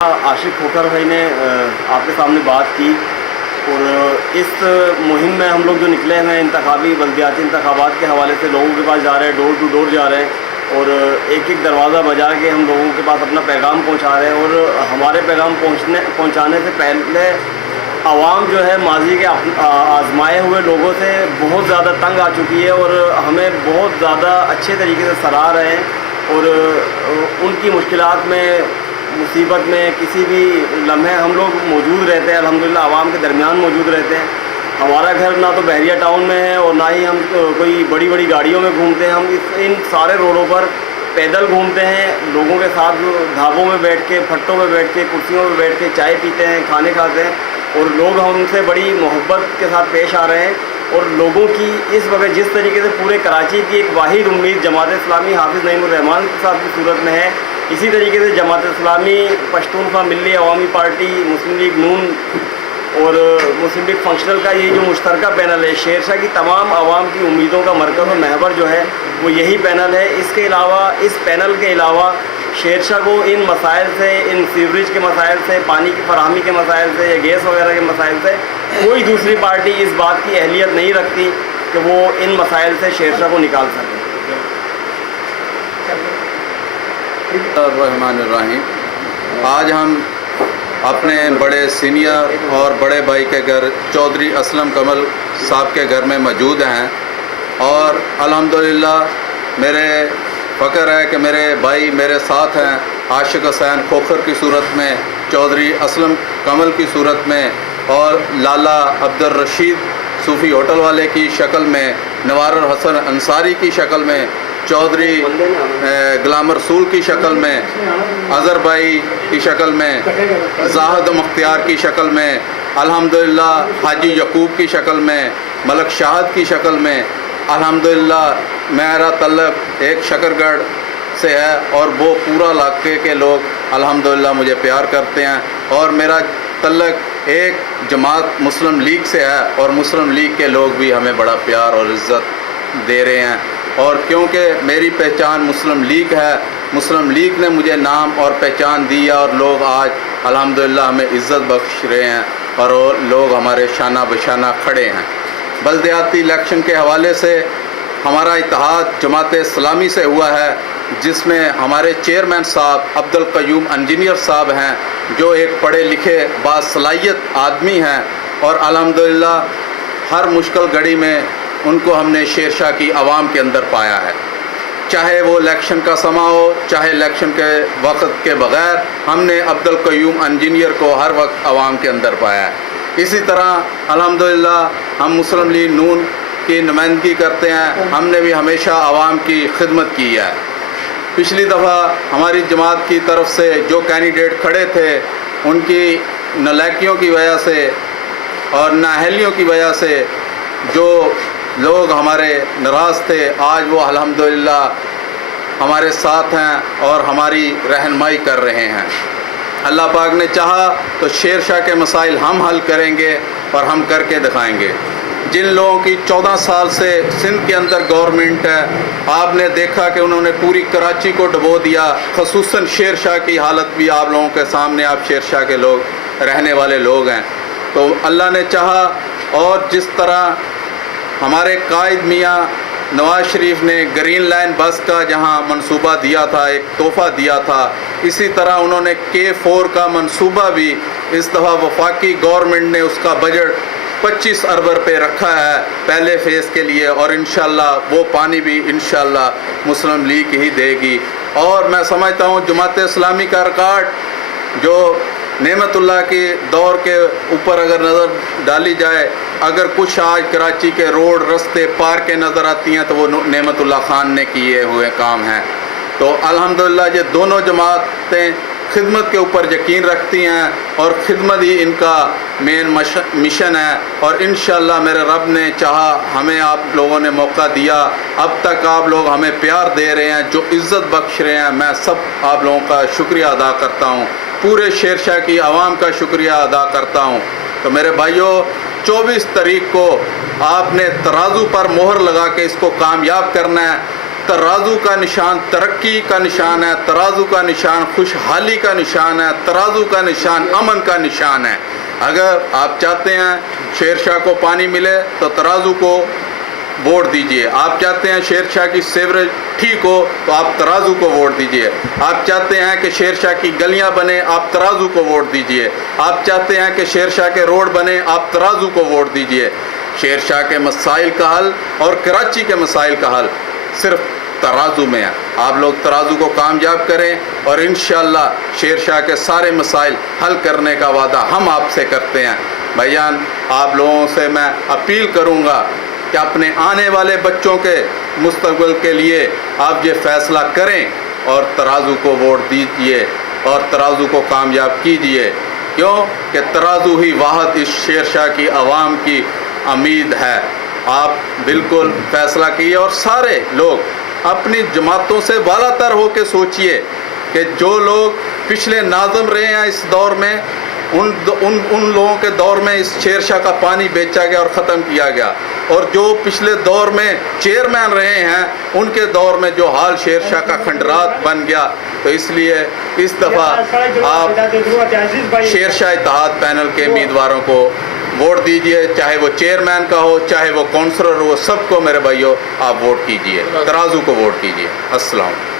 आशिक खोखर भाई ने आपके सामने बात की और इस मुहिम में हम लोग जो निकले हैं इंतखाबी बल्दियाती इंतखाबात के हवाले से लोगों के पास जा रहे हैं, डोर टू डोर जा रहे हैं और एक एक दरवाज़ा बजा के हम लोगों के पास अपना पैगाम पहुंचा रहे हैं। और हमारे पैगाम पहुंचाने से पहले आवाम जो है माजी के आजमाए हुए लोगों से बहुत ज़्यादा तंग आ चुकी है और हमें बहुत ज़्यादा अच्छे तरीके से सराह रहे हैं और उनकी मुश्किलात में, मुसीबत में किसी भी लम्हे हम लोग मौजूद रहते हैं। अल्हम्दुलिल्लाह आवाम के दरमियान मौजूद रहते हैं। हमारा घर ना तो बहरिया टाउन में है और ना ही हम कोई बड़ी बड़ी गाड़ियों में घूमते हैं। हम इन सारे रोडों पर पैदल घूमते हैं, लोगों के साथ ढाबों में बैठ के, फट्टों में बैठ के, कुर्सियों में बैठ के चाय पीते हैं, खाने खाते हैं और लोग हमसे बड़ी मोहब्बत के साथ पेश आ रहे हैं। और लोगों की इस वक्त जिस तरीके से पूरे कराची की एक वाहिद उम्मीद जमात इस्लामी हाफिज़ नईमुर रहमान साहब की सूरत में है, इसी तरीके से जमात इस्लामी, पश्तूनख्वा मिल्ली अवामी पार्टी, मुस्लिम लीग नून और मुस्लिम लीग फंक्शनल का ये जो मुश्तरका पैनल है, शेरशाह की तमाम आवाम की उम्मीदों का मरकज़ और महवर जो है वो यही पैनल है। इसके अलावा, इस पैनल के अलावा शेरशाह को इन मसाइल से, इन सीवरेज के मसाइल से, पानी की फराहमी के मसाइल से या गैस वगैरह के मसाइल से कोई दूसरी पार्टी इस बात की अहलियत नहीं रखती कि वो इन मसाइल से शेरशाह को निकाल सके। रहमानिर्रहीम। आज हम अपने बड़े सीनियर और बड़े भाई के घर चौधरी असलम कमल साहब के घर में मौजूद हैं और अल्हम्दुलिल्लाह मेरे फ़ख्र है कि मेरे भाई मेरे साथ हैं, आशिक हुसैन खोखर की सूरत में, चौधरी असलम कमल की सूरत में और लाला अब्दुल रशीद सूफ़ी होटल वाले की शक्ल में, नवार हसन अंसारी की शक्ल में, चौधरी गुलाम रसूल की शक्ल में, अज़हर भाई की शक्ल में, ज़ाहिद मुख्तियार की शक्ल में, अल्हम्दुलिल्लाह हाजी यकूब की शक्ल में, मलक शाहद की शक्ल में। अल्हम्दुलिल्लाह मेरा तल्लक एक शकरगढ़ से है और वो पूरा इलाके के लोग अल्हम्दुलिल्लाह मुझे प्यार करते हैं और मेरा तल्लक एक जमात मुस्लिम लीग से है और मुस्लिम लीग के लोग भी हमें बड़ा प्यार और इज़्ज़त दे रहे हैं। और क्योंकि मेरी पहचान मुस्लिम लीग है, मुस्लिम लीग ने मुझे नाम और पहचान दी और लोग आज अल्हम्दुलिल्लाह हमें इज़्ज़त बख्श रहे हैं और लोग हमारे शाना बशाना खड़े हैं। बल्दियाती इलेक्शन के हवाले से हमारा इत्तेहाद जमात इस्लामी से हुआ है, जिसमें हमारे चेयरमैन साहब अब्दुल क़य्यूम इंजीनियर साहब हैं, जो एक पढ़े लिखे बासलाहियत आदमी हैं और अल्हम्दुलिल्लाह हर मुश्किल घड़ी में उनको हमने शेरशाह की आवाम के अंदर पाया है। चाहे वो इलेक्शन का समा हो, चाहे इलेक्शन के वक्त के बग़ैर, हमने अब्दुल क़य्यूम इंजीनियर को हर वक्त आवाम के अंदर पाया है। इसी तरह अल्हम्दुलिल्लाह हम मुस्लिम लीग नून की नुमाइंदगी करते हैं, हमने भी हमेशा आवाम की खिदमत की है। पिछली दफ़ा हमारी जमात की तरफ से जो कैंडिडेट खड़े थे, उनकी नालायकियों की वजह से और नाअहलियों की वजह से जो लोग हमारे नाराज़ थे, आज वो अल्हम्दुलिल्लाह हमारे साथ हैं और हमारी रहनुमाई कर रहे हैं। अल्लाह पाक ने चाहा तो शेरशाह के मसाइल हम हल करेंगे और हम करके दिखाएंगे। जिन लोगों की 14 साल से सिंध के अंदर गवर्नमेंट है, आपने देखा कि उन्होंने पूरी कराची को डुबो दिया, ख़ुसूसन शेरशाह की हालत भी आप लोगों के सामने, आप शेरशाह के लोग रहने वाले लोग हैं। तो अल्लाह ने चाहा और जिस तरह हमारे कायद मियाँ नवाज़ शरीफ ने ग्रीन लाइन बस का जहाँ मंसूबा दिया था, एक तोहफ़ा दिया था, इसी तरह उन्होंने K4 का मंसूबा भी इस दफ़ा वफाकी गवर्नमेंट ने उसका बजट 25 अरब रुपये रखा है पहले फ़ेज़ के लिए और इंशाअल्लाह वो पानी भी इंशाअल्लाह मुस्लिम लीग ही देगी। और मैं समझता हूँ जमात इस्लामी का रिकॉर्ड जो नेमतुल्लाह के दौर के ऊपर अगर नज़र डाली जाए, अगर कुछ आज कराची के रोड, रास्ते, पार्कें नज़र आती हैं तो वो नेमतुल्लाह खान ने किए हुए काम हैं। तो अल्हम्दुलिल्लाह ये दोनों जमातें खिदमत के ऊपर यकीन रखती हैं और खिदमत ही इनका मेन मिशन है और इंशाअल्लाह मेरे रब ने चाहा, हमें आप लोगों ने मौका दिया, अब तक आप लोग हमें प्यार दे रहे हैं, जो इज़्ज़त बख्श रहे हैं, मैं सब आप लोगों का शुक्रिया अदा करता हूँ, पूरे शेरशाह की आवाम का शुक्रिया अदा करता हूँ। तो मेरे भाइयों, 24 तारीख को आपने तराजू पर मोहर लगा के इसको कामयाब करना है। तराजू का निशान तरक्की का निशान है, तराजू का निशान खुशहाली का निशान है, तराजू का निशान अमन का निशान है। अगर आप चाहते हैं शेरशाह को पानी मिले तो तराजू को वोट दीजिए। आप चाहते हैं शेरशाह की सीवरेज ठीक हो तो आप तराजू को वोट दीजिए। आप चाहते हैं कि शेरशाह की गलियां बने, आप तराजू को वोट दीजिए। आप चाहते हैं कि शेरशाह के रोड बने, आप तराजू को वोट दीजिए। शेरशाह के मसाइल का हल और कराची के मसाइल का हल सिर्फ तराजू में है। आप लोग तराजू को कामयाब करें और इंशाअल्लाह शेरशाह के सारे मसाइल हल करने का वादा हम आपसे करते हैं। भाईजान, आप लोगों से मैं अपील करूंगा कि अपने आने वाले बच्चों के मुस्तकबिल के लिए आप ये फ़ैसला करें और तराजू को वोट दीजिए और तराजू को कामयाब कीजिए, क्यों कि तराजू ही वाहद इस शेरशाह की आवाम की उम्मीद है। आप बिल्कुल फ़ैसला कीजिए और सारे लोग अपनी जमातों से वालातर होकर सोचिए कि जो लोग पिछले नाज़िम रहे हैं इस दौर में, उन लोगों के दौर में इस शेरशाह का पानी बेचा गया और ख़त्म किया गया, और जो पिछले दौर में चेयरमैन रहे हैं उनके दौर में जो हाल शेरशाह का खंडरात बन गया। तो इसलिए इस दफ़ा आप शेरशाह इत्तेहाद पैनल के उम्मीदवारों को वोट दीजिए, चाहे वो चेयरमैन का हो, चाहे वो काउंसलर हो, सबको मेरे भाइयों आप वोट कीजिए, तराजू को वोट कीजिए। अस्सलाम।